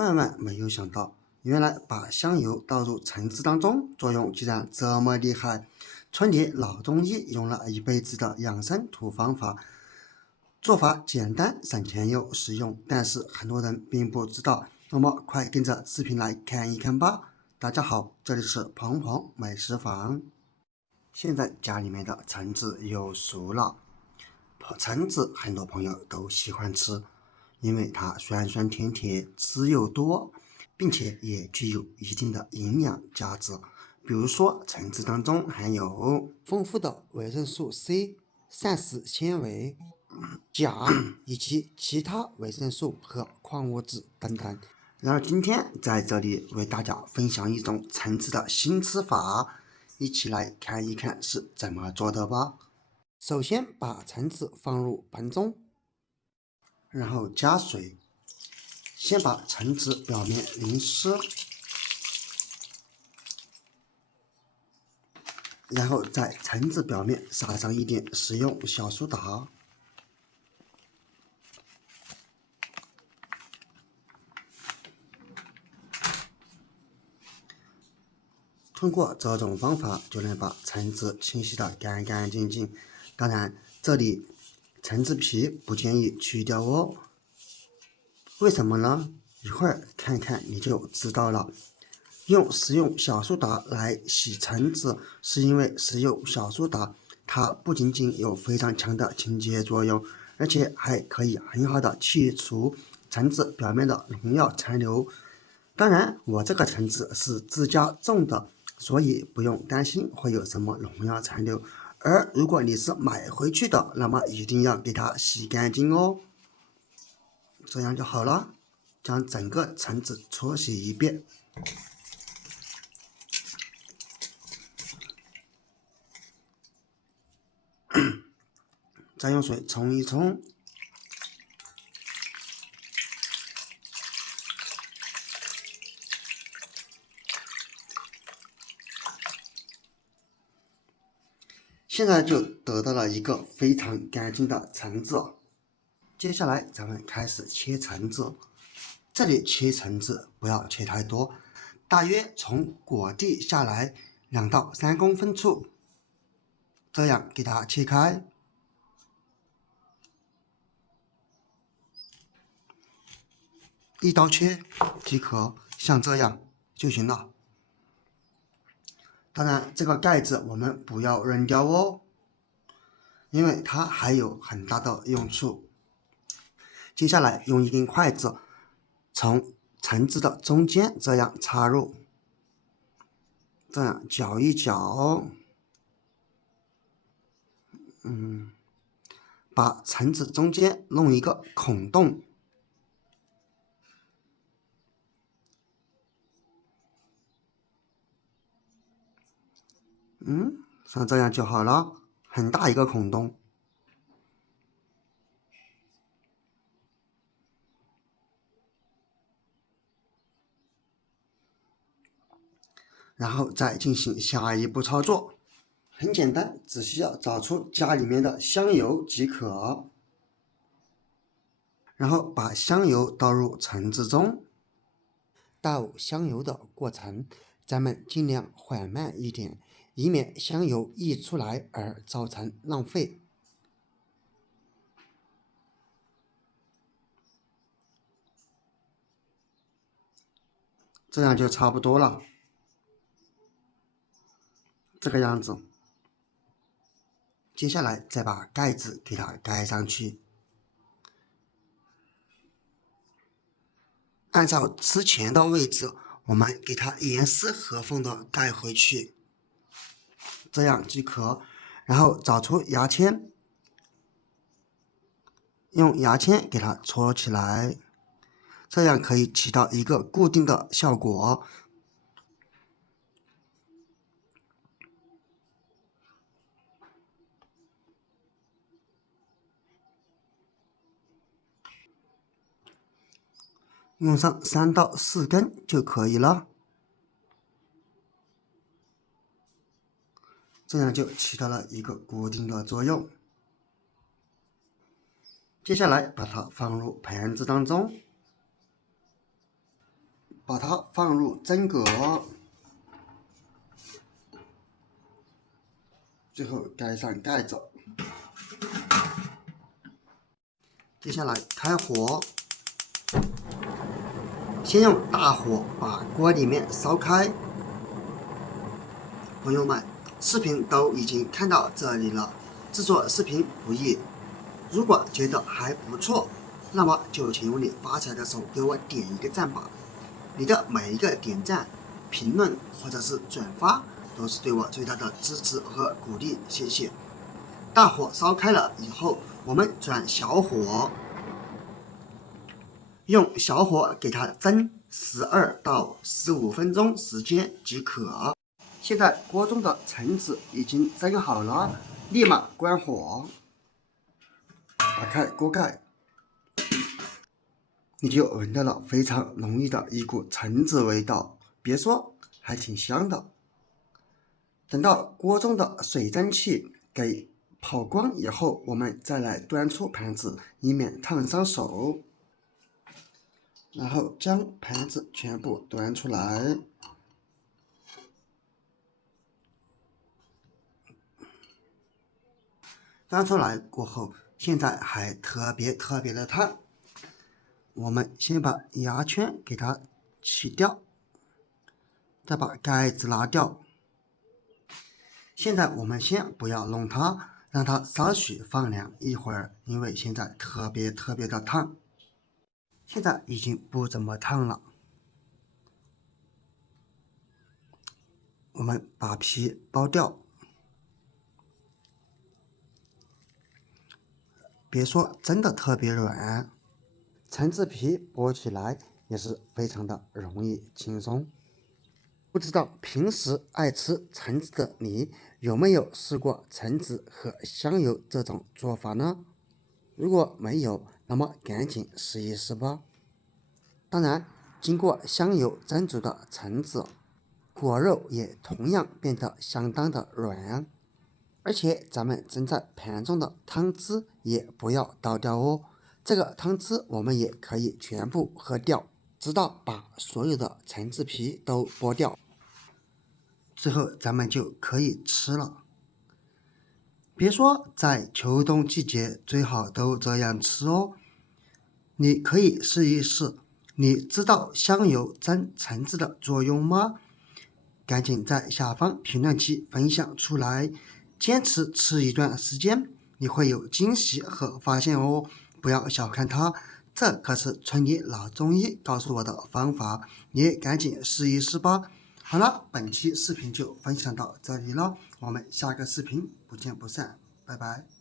万万没有想到，原来把香油倒入橙汁当中，作用竟然这么厉害。春节老中医用了一辈子的养生土方法，做法简单、省钱又实用，但是很多人并不知道。那么快跟着视频来看一看吧。大家好，这里是鹏鹏美食坊。现在家里面的橙子又熟了，橙子很多朋友都喜欢吃，因为它酸酸甜甜，汁又多，并且也具有一定的营养价值。比如说，橙子当中含有丰富的维生素 C、膳食纤维、钾以及其他维生素和矿物质等等。然而今天在这里为大家分享一种橙子的新吃法，一起来看一看是怎么做的吧。首先把橙子放入盆中，然后加水，先把橙子表面淋湿，然后在橙子表面撒上一点食用小苏打，通过这种方法就能把橙子清洗得干干净净。当然，这里橙子皮不建议去掉哦。为什么呢？一会儿看看你就知道了。用食用小苏打来洗橙子，是因为食用小苏打它不仅仅有非常强的清洁作用，而且还可以很好的去除橙子表面的农药残留。当然，我这个橙子是自家种的，所以不用担心会有什么农药残留。而如果你是买回去的，那么一定要给它洗干净哦，这样就好了。将整个橙子搓洗一遍。再用水冲一冲，现在就得到了一个非常干净的橙子。接下来咱们开始切橙子，这里切橙子不要切太多，大约从果蒂下来2到3公分处，这样给它切开。一刀切即可，像这样就行了。当然，这个盖子我们不要扔掉哦，因为它还有很大的用处。接下来用一根筷子从橙子的中间这样插入，这样搅一搅，把橙子中间弄一个孔洞。像这样就好了，很大一个孔洞。然后再进行下一步操作，很简单，只需要找出家里面的香油即可。然后把香油倒入橙子中，倒香油的过程，咱们尽量缓慢一点，以免香油溢出来而造成浪费。这样就差不多了，这个样子。接下来再把盖子给它盖上去，按照之前的位置，我们给它严丝合缝的盖回去，这样即可。然后找出牙签，用牙签给它戳起来，这样可以起到一个固定的效果。用上3到4根就可以了，这样就起到了一个固定的作用。接下来把它放入盘子当中，把它放入蒸格，最后盖上盖子。接下来开火，先用大火把锅里面烧开。朋友们，视频都已经看到这里了，制作视频不易，如果觉得还不错，那么就请用你发财的手给我点一个赞吧。你的每一个点赞、评论或者是转发，都是对我最大的支持和鼓励，谢谢。大火烧开了以后，我们转小火，用小火给它蒸12到15分钟时间即可。现在锅中的橙子已经蒸好了，立马关火，打开锅盖，你就闻到了非常浓郁的一股橙子味道，别说，还挺香的。等到锅中的水蒸气给跑光以后，我们再来端出盘子，以免烫伤手。然后将盘子全部端出来，端出来过后，现在还特别的烫。我们先把牙圈给它取掉，再把盖子拿掉。现在我们先不要弄它，让它稍许放凉一会儿，因为现在特别的烫。现在已经不怎么烫了，我们把皮剥掉。别说，真的特别软，橙子皮剥起来也是非常的容易轻松。不知道平时爱吃橙子的你有没有试过橙子和香油这种做法呢？如果没有，那么赶紧试一试吧。当然，经过香油蒸煮的橙子，果肉也同样变得相当的软，而且咱们蒸在盘中的汤汁也不要倒掉哦。这个汤汁我们也可以全部喝掉，直到把所有的橙子皮都剥掉。最后咱们就可以吃了。别说在秋冬季节最好都这样吃哦，你可以试一试。你知道香油蒸橙子的作用吗？赶紧在下方评论区分享出来，坚持吃一段时间，你会有惊喜和发现哦。不要小看它，这可是村里老中医告诉我的方法，你也赶紧试一试吧。好了，本期视频就分享到这里了，我们下个视频不见不散，拜拜。